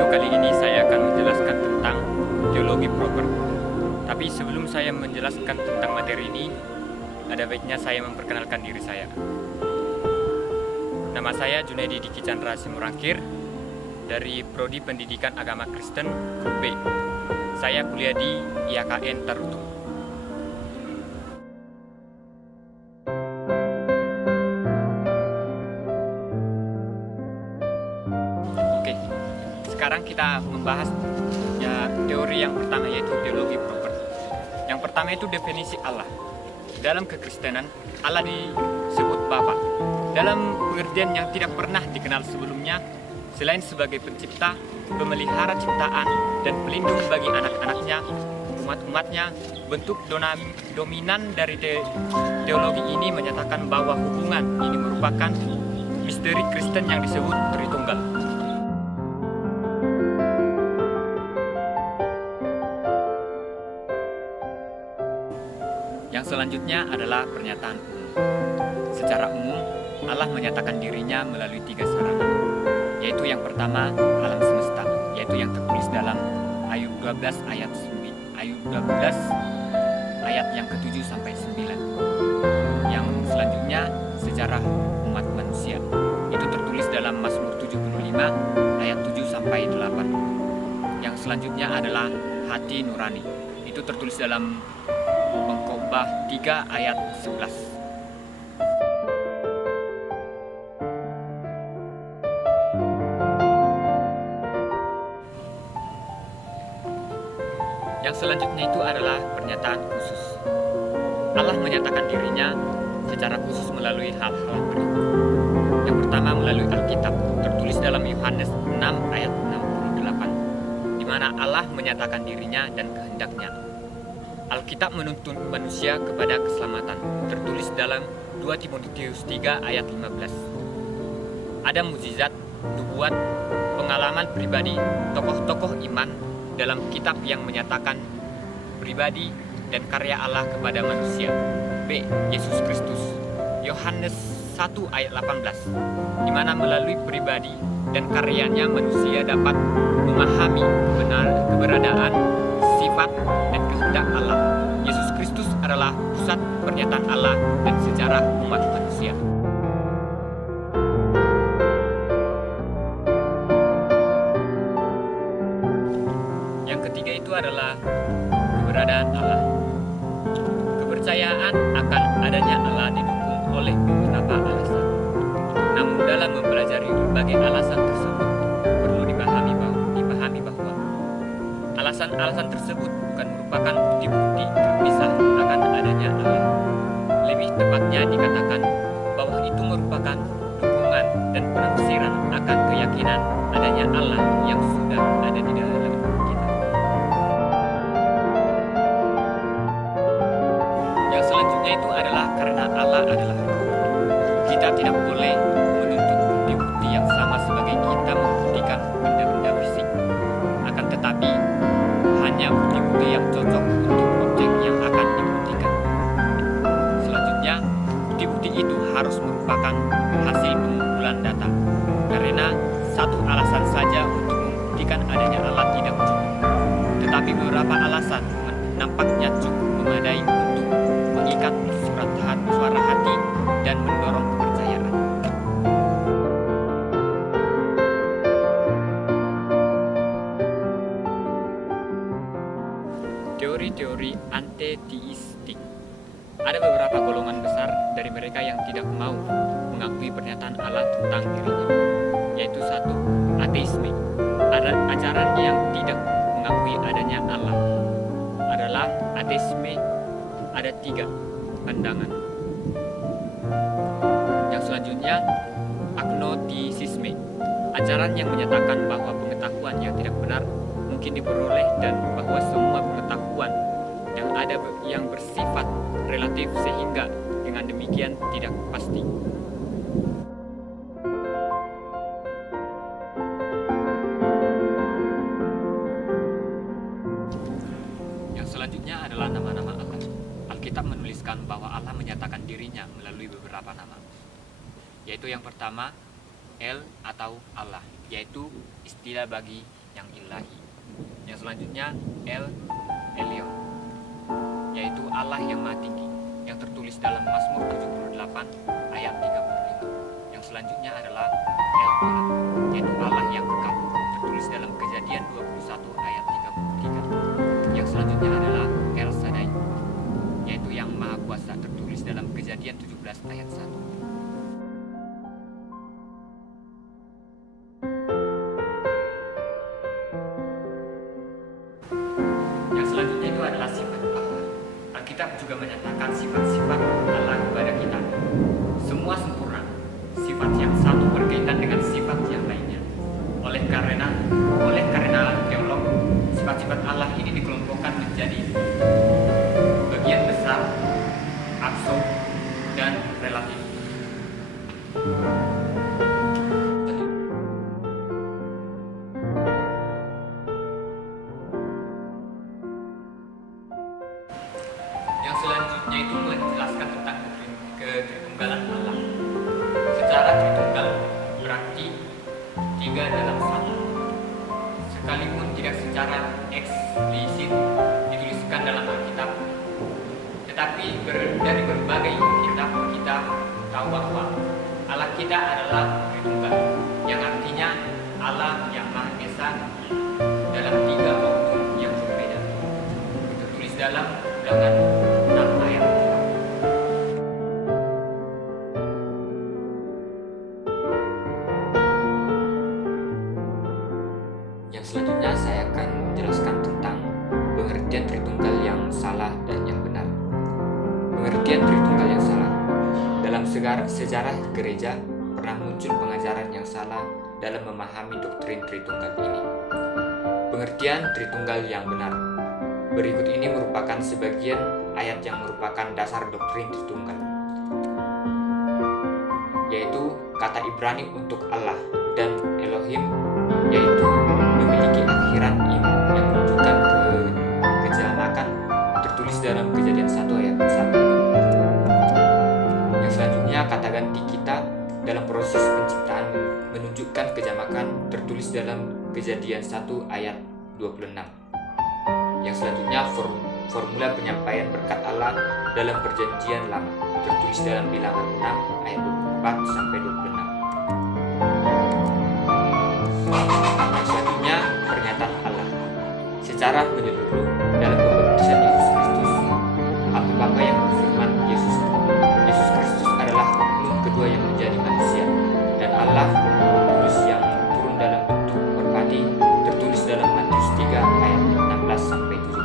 video kali ini saya akan menjelaskan tentang teologi proper. Tapi sebelum saya menjelaskan tentang materi ini, ada baiknya saya memperkenalkan diri saya. Nama saya Junaidi Diki Chandra Simurangkir dari Prodi Pendidikan Agama Kristen Grup B. Saya kuliah di IAKN Tarutung. Oke, sekarang kita membahas teori yang pertama, yaitu teologi proper. Yang pertama itu definisi Allah. Dalam kekristenan, Allah disebut Bapa. Dalam pengertian yang tidak pernah dikenal sebelumnya, selain sebagai pencipta, pemelihara ciptaan, dan pelindung bagi anak-anaknya, umat-umatnya, bentuk dominan dari teologi ini menyatakan bahwa hubungan ini merupakan misteri Kristen yang disebut Tritunggal. Yang selanjutnya adalah pernyataan umum. Secara umum, Allah menyatakan dirinya melalui 3 sarana, yaitu yang pertama, alam semesta, yaitu yang tertulis dalam Ayub 12 ayat yang ke-7 sampai 9. Yang selanjutnya, sejarah umat manusia, itu tertulis dalam Mazmur 75 ayat 7 sampai 8. Yang selanjutnya adalah hati nurani, itu tertulis dalam Pengkhotbah 3 ayat 11. Yang selanjutnya itu adalah pernyataan khusus. Allah menyatakan dirinya secara khusus melalui hal-hal berikut. Yang pertama, melalui Alkitab, tertulis dalam Yohanes 6 ayat 68, di mana Allah menyatakan dirinya dan kehendaknya. Alkitab menuntun manusia kepada keselamatan, tertulis dalam 2 Timotius 3 ayat 15. Ada mukjizat, nubuat, pengalaman pribadi, tokoh-tokoh iman dalam kitab yang menyatakan pribadi dan karya Allah kepada manusia. B. Yesus Kristus, Yohanes 1 ayat 18, di mana melalui pribadi dan karyanya manusia dapat memahami keberadaan, sifat, dan kehendak Allah. Yesus Kristus adalah pusat pernyataan Allah dan sejarah umat manusia. Yang ketiga itu adalah keberadaan Allah. Kepercayaan akan adanya Allah didukung oleh beberapa alasan. Namun dalam mempelajari berbagai alasan tersebut, perlu dipahami bahwa alasan-alasan tersebut bukan merupakan bukti-bukti terpisah akan adanya Allah. Lebih tepatnya dikatakan bahwa itu merupakan dukungan dan penafsiran akan keyakinan adanya Allah yang sudah ada di dalam kita. Yang selanjutnya itu adalah karena Allah adalah Roh. Kita tidak boleh menuntut bukti-bukti yang sama sebagai kita membuktikan benda-benda fisik. Akan tetapi, hanya bukti-bukti yang cocok untuk objek yang akan dibuktikan. Selanjutnya, bukti-bukti itu harus merupakan hasil pengumpulan data. Karena satu alasan saja untuk membuktikan adanya Allah tidak cukup. Tetapi beberapa alasan nampaknya cukup memadai untuk mengikat suara hati dan mendorong kepercayaan. Teori-teori anti-teistik. Ada beberapa golongan besar dari mereka yang tidak mau mengakui pernyataan Allah tentang dirinya, yaitu 1. Ateisme. Ada ajaran yang tidak mengakui adanya Allah. Adalah ateisme, ada 3 pandangan. Yang selanjutnya, agnostisisme. Ajaran yang menyatakan bahwa pengetahuan yang tidak benar mungkin diperoleh dan bahwa semua pengetahuan yang ada yang bersifat relatif sehingga dengan demikian tidak pasti. Yang selanjutnya adalah nama-nama Allah. Alkitab menuliskan bahwa Allah menyatakan dirinya melalui beberapa nama, yaitu yang pertama El atau Allah, yaitu istilah bagi yang ilahi. Yang selanjutnya El Elyon, yaitu Allah yang Maha Tinggi, yang tertulis dalam Mazmur 78 ayat 35. Yang selanjutnya adalah El Olam, yaitu Allah yang kekal, tertulis dalam Kejadian 21 ayat 33. Yang selanjutnya adalah El Shaddai, yaitu yang Maha Kuasa, tertulis dalam Kejadian 17 ayat 1. Yang selanjutnya itu adalah sifat Allah. Alkitab juga menyatakan sifat-sifat Allah kepada kita. Semua sempurna, sifat yang satu berkaitan dengan sifat yang lainnya. Oleh karena teolog, sifat-sifat Allah ini dikelompokkan menjadi bagian besar, absolut, dan relatif. Yang selanjutnya itu menjelaskan tentang ketritunggalan Allah. Secara tritunggal berarti tiga dalam satu, sekalipun tidak secara eksplisit dituliskan dalam Alkitab, tetapi dari berbagai kitab kita tahu bahwa Allah kita adalah tritunggal, yang artinya Allah yang Maha Esa dalam tiga waktu yang berbeda. Tertulis dalam Ulangan 6 ayat 4. Yang selanjutnya saya akan menjelaskan tentang pengertian Tritunggal yang salah dan yang benar. Pengertian Tritunggal yang salah. Dalam sejarah gereja pernah muncul pengajaran yang salah dalam memahami doktrin Tritunggal ini. Pengertian Tritunggal yang benar. Berikut ini merupakan sebagian ayat yang merupakan dasar doktrin Tritunggal, yaitu kata Ibrani untuk Allah dan Elohim, yaitu memiliki akhiran im yang menunjukkan kejamakan, tertulis dalam Kejadian 1 ayat 1. Yang selanjutnya kata ganti kita dalam proses penciptaan menunjukkan kejamakan, tertulis dalam Kejadian 1 ayat 26. Yang selanjutnya formula penyampaian berkat Allah dalam Perjanjian Lama, tertulis dalam Bilangan 6 ayat 24 sampai 26. Yang selanjutnya pernyataan Allah secara menyeluruh dalam pembaptisan Yesus Kristus. Bapa yang berfirman, Yesus Kristus adalah oknum kedua yang menjadi manusia, dan Allah Roh Kudus yang turun dalam bentuk merpati, tertulis dalam Matius 3 ayat 16 sampai 17.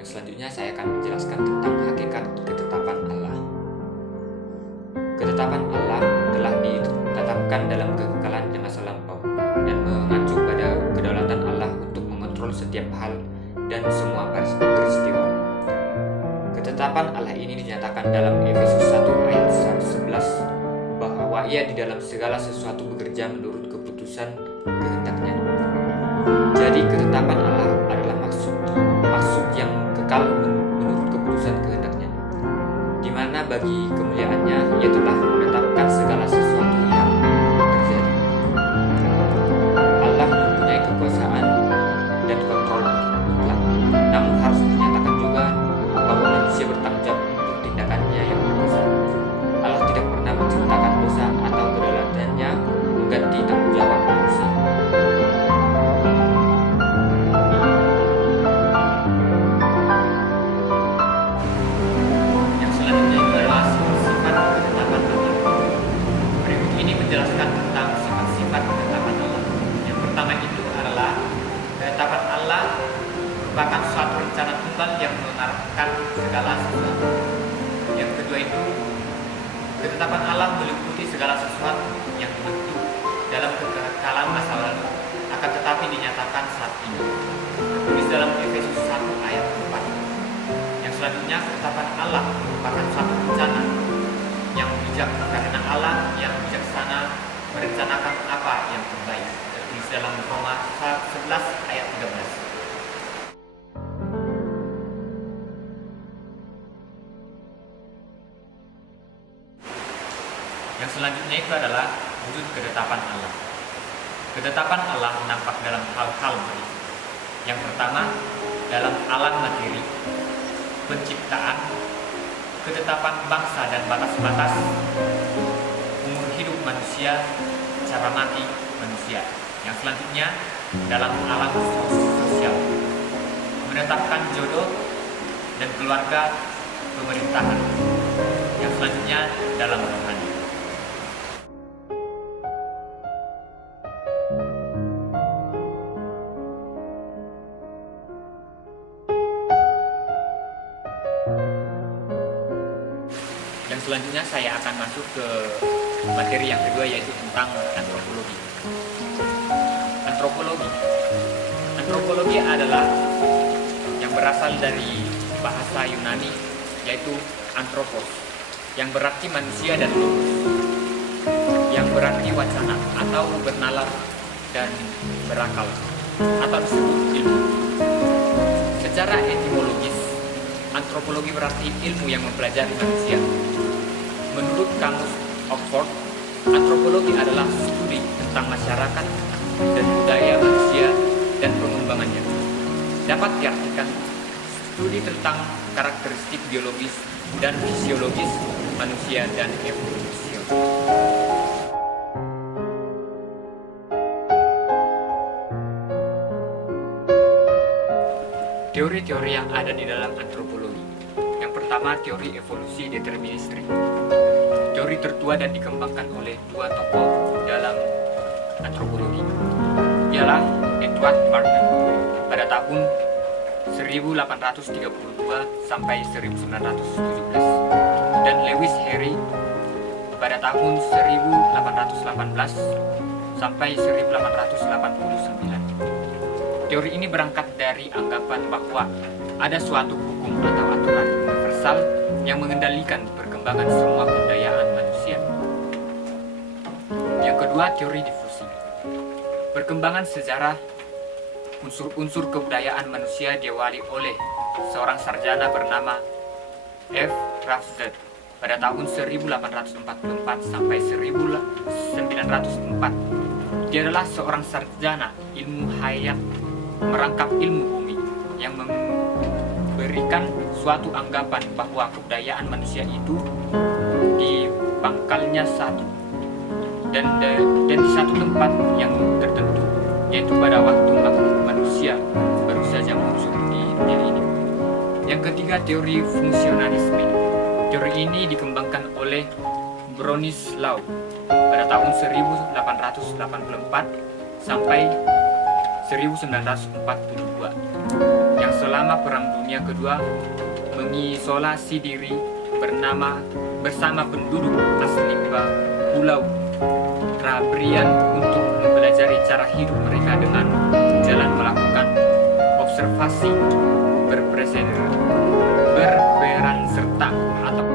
Yang selanjutnya saya akan menjelaskan tentang hakikat ketetapan Allah. Ketetapan Allah telah ditetapkan dalam kekekalan di masa lampau dan mengacu pada kedaulatan Allah untuk mengontrol setiap hal dan semua peristiwa. Ketetapan Allah ini dinyatakan dalam Efesus 1 ayat 11 bahwa Ia di dalam segala sesuatu bekerja menurut keputusan kehendaknya. Jadi ketetapan Allah adalah maksud yang kekal menurut keputusan kehendaknya, di mana bagi kemuliaannya Ia telah menetapkan segala sesuatu yang terjadi. Allah mempunyai kekuasaan dan kontrol mutlak, namun harus dinyatakan juga bahwa manusia bertanggung jawab untuk tindakannya yang berdosa. Allah tidak pernah menciptakan dosa atau kedaulatannya mengganti tanggung jawab manusia. Yang selanjutnya itu adalah sifat ketetapan Allah. Berikut ini menjelaskan tentang sifat-sifat ketetapan Allah. Yang pertama itu adalah ketetapan Allah merupakan suatu rencana tunggal yang mengarahkan segala sesuatu. Yang kedua itu ketetapan Allah meliputi segala sesuatu yang dibentuk dalam kekekalan masa lalu, akan tetapi dinyatakan saat ini. Tertulis dalam Efesus 1 ayat 4. Yang selanjutnya ketetapan Allah merupakan suatu rencana yang bijak, karena Allah yang bijaksana merencanakan apa yang terbaik. Tertulis dalam Roma 11 ayat 13. Yang selanjutnya itu adalah wujud ketetapan Allah. Ketetapan Allah nampak dalam hal-hal berikut. Yang pertama, dalam alam materi, penciptaan, ketetapan bangsa dan batas-batas, umur hidup manusia, cara mati manusia. Yang selanjutnya, dalam alam sosial, menetapkan jodoh dan keluarga, pemerintahan. Yang selanjutnya, dalam rohani. Yang selanjutnya saya akan masuk ke materi yang kedua, yaitu tentang antropologi. Antropologi adalah yang berasal dari bahasa Yunani, yaitu anthropos, yang berarti manusia, dan logos, yang berarti wacana atau bernalar dan berakal, atau disebut ilmu. Secara etimologis, antropologi berarti ilmu yang mempelajari manusia. Menurut Kamus Oxford, antropologi adalah studi tentang masyarakat dan budaya manusia dan pengembangannya. Dapat diartikan studi tentang karakteristik biologis dan fisiologis manusia dan evolusi. Teori-teori yang ada di dalam antropologi. Yang pertama, teori evolusi deterministik. Teori tertua dan dikembangkan oleh dua tokoh dalam antropologi, ialah Edward Barton pada tahun 1832 sampai 1917 dan Lewis Harry pada tahun 1818 sampai 1889. Teori ini berangkat dari anggapan bahwa ada suatu hukum atau aturan universal yang mengendalikan perkembangan semua kebudayaan manusia. Yang kedua, teori difusi. Perkembangan sejarah unsur-unsur kebudayaan manusia diawali oleh seorang sarjana bernama F. Raffzet pada tahun 1844 sampai 1904. Dia adalah seorang sarjana ilmu hayat merangkap ilmu bumi yang memberikan suatu anggapan bahwa kebudayaan manusia itu di pangkalnya satu dan di satu tempat yang tertentu, yaitu pada waktu manusia baru saja muncul di dunia ini. Yang ketiga, teori fungsionalisme. Teori ini dikembangkan oleh Bronislaw pada tahun 1884 sampai 1942, yang selama Perang Dunia Kedua mengisolasi diri bersama penduduk asli Pulau Trabrian untuk mempelajari cara hidup mereka dengan jalan melakukan observasi berperan serta atau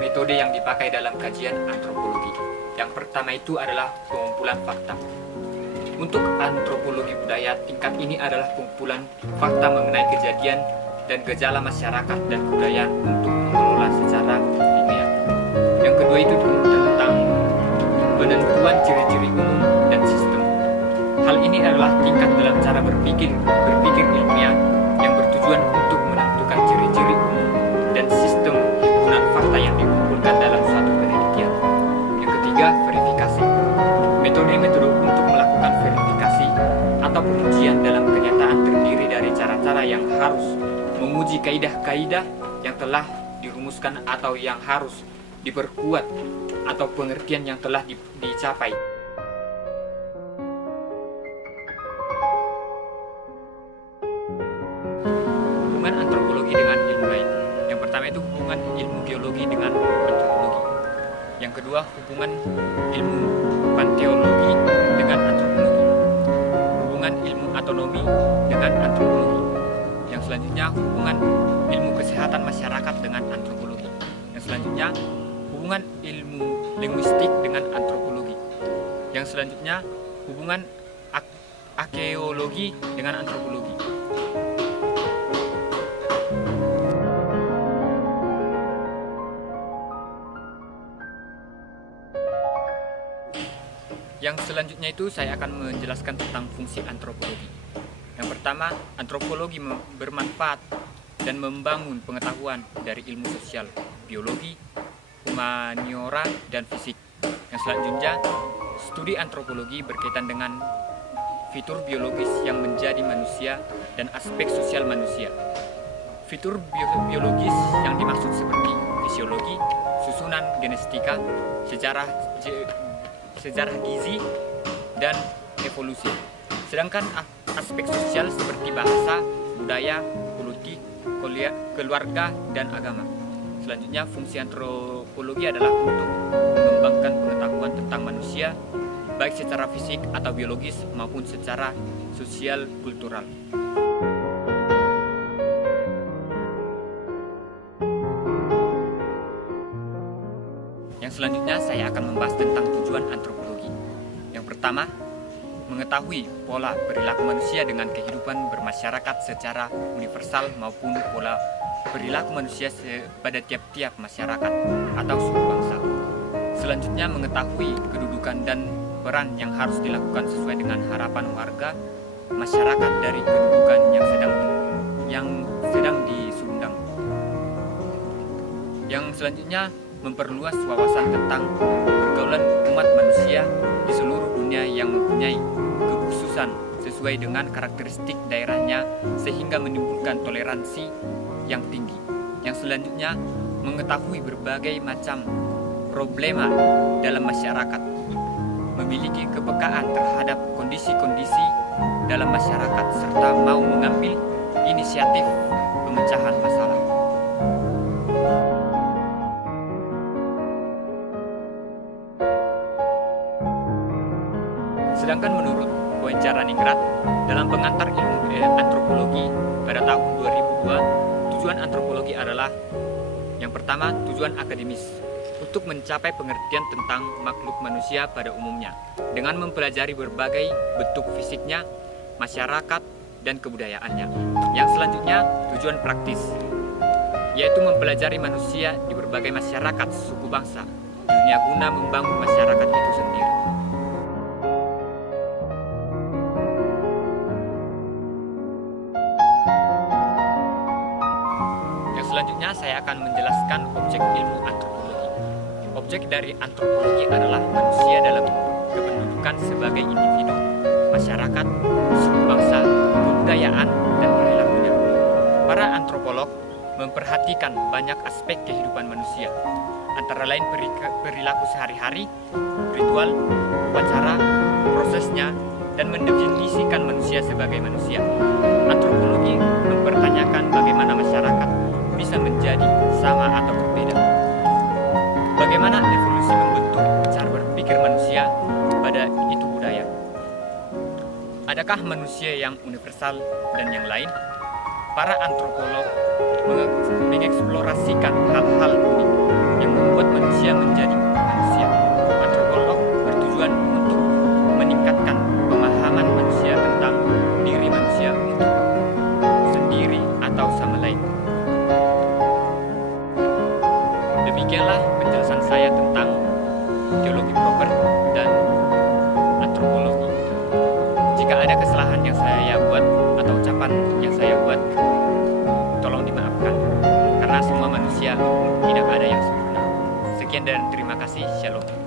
metode yang dipakai dalam kajian antropologi. Yang pertama itu adalah pengumpulan fakta. Untuk antropologi budaya, tingkat ini adalah pengumpulan fakta mengenai kejadian dan gejala masyarakat dan kebudayaan untuk mengelola secara ilmiah. Yang kedua itu tentang penentuan ciri-ciri umum dan sistem. Hal ini adalah tingkat dalam cara berpikir ilmiah yang bertujuan untuk menentukan ciri-ciri umum dan sistem himpunan fakta yang dikumpulkan dalam suatu penelitian. Yang ketiga, verifikasi. Metode-metode untuk melakukan verifikasi atau pengujian dalam kenyataan terdiri dari cara-cara yang harus menguji kaidah-kaidah yang telah dirumuskan atau yang harus diperkuat atau pengertian yang telah dicapai. Hubungan antropologi dengan ilmu lain. Yang pertama itu hubungan ilmu geologi dengan antropologi. Yang kedua, hubungan ilmu panteologi dengan antropologi. Hubungan ilmu anatomi dengan antropologi. Yang selanjutnya, hubungan ilmu kesehatan masyarakat dengan antropologi. Yang selanjutnya, hubungan ilmu linguistik dengan antropologi. Yang selanjutnya, hubungan arkeologi dengan antropologi. Yang selanjutnya itu saya akan menjelaskan tentang fungsi antropologi. Yang pertama, antropologi bermanfaat dan membangun pengetahuan dari ilmu sosial, biologi, humaniora, dan fisik. Yang selanjutnya, studi antropologi berkaitan dengan fitur biologis yang menjadi manusia dan aspek sosial manusia. Fitur biologis yang dimaksud seperti fisiologi, susunan genetika, sejarah gizi, dan evolusi. Sedangkan aspek sosial seperti bahasa, budaya, politik, keluarga, dan agama. Selanjutnya, fungsi antropologi adalah untuk mengembangkan pengetahuan tentang manusia, baik secara fisik atau biologis maupun secara sosial kultural. Yang selanjutnya saya akan membahas tentang tujuan antropologi. Yang pertama, mengetahui pola perilaku manusia dengan kehidupan bermasyarakat secara universal maupun pola perilaku manusia pada tiap-tiap masyarakat atau suku bangsa. Selanjutnya, mengetahui kedudukan dan peran yang harus dilakukan sesuai dengan harapan warga masyarakat dari kedudukan yang sedang disundang. Yang selanjutnya, memperluas wawasan tentang pergaulan umat manusia di seluruh dunia yang mempunyai kekhususan sesuai dengan karakteristik daerahnya sehingga menimbulkan toleransi yang tinggi. Yang selanjutnya, mengetahui berbagai macam problema dalam masyarakat, memiliki kepekaan terhadap kondisi-kondisi dalam masyarakat serta mau mengambil inisiatif pemecahan masalah. Sedangkan menurut wawancara Ningrat dalam pengantar ilmu antropologi pada tahun 2002, tujuan antropologi adalah yang pertama, tujuan akademis untuk mencapai pengertian tentang makhluk manusia pada umumnya dengan mempelajari berbagai bentuk fisiknya, masyarakat, dan kebudayaannya. Yang selanjutnya, tujuan praktis yaitu mempelajari manusia di berbagai masyarakat suku bangsa dunia guna membangun masyarakat itu sendiri. Selanjutnya saya akan menjelaskan objek ilmu antropologi. Objek dari antropologi adalah manusia dalam kependudukan sebagai individu, masyarakat, suku bangsa, kebudayaan, dan perilakunya. Para antropolog memperhatikan banyak aspek kehidupan manusia, antara lain perilaku sehari-hari, ritual, upacara, prosesnya, dan mendefinisikan manusia sebagai manusia. Antropologi mempertanyakan bagaimana masyarakat bisa menjadi sama atau berbeda. Bagaimana evolusi membentuk cara berpikir manusia pada itu budaya? Adakah manusia yang universal dan yang lain? Para antropolog mengeksplorasikan hal-hal unik yang membuat manusia menjadi manusia. Antropolog bertujuan untuk meningkatkan pemahaman manusia tentang diri manusia itu sendiri atau sama lain. Demikianlah penjelasan saya tentang teologi proper dan antropologi. Jika ada kesalahan yang saya buat atau ucapan yang saya buat, tolong dimaafkan. Karena semua manusia tidak ada yang sempurna. Sekian dan terima kasih. Shalom.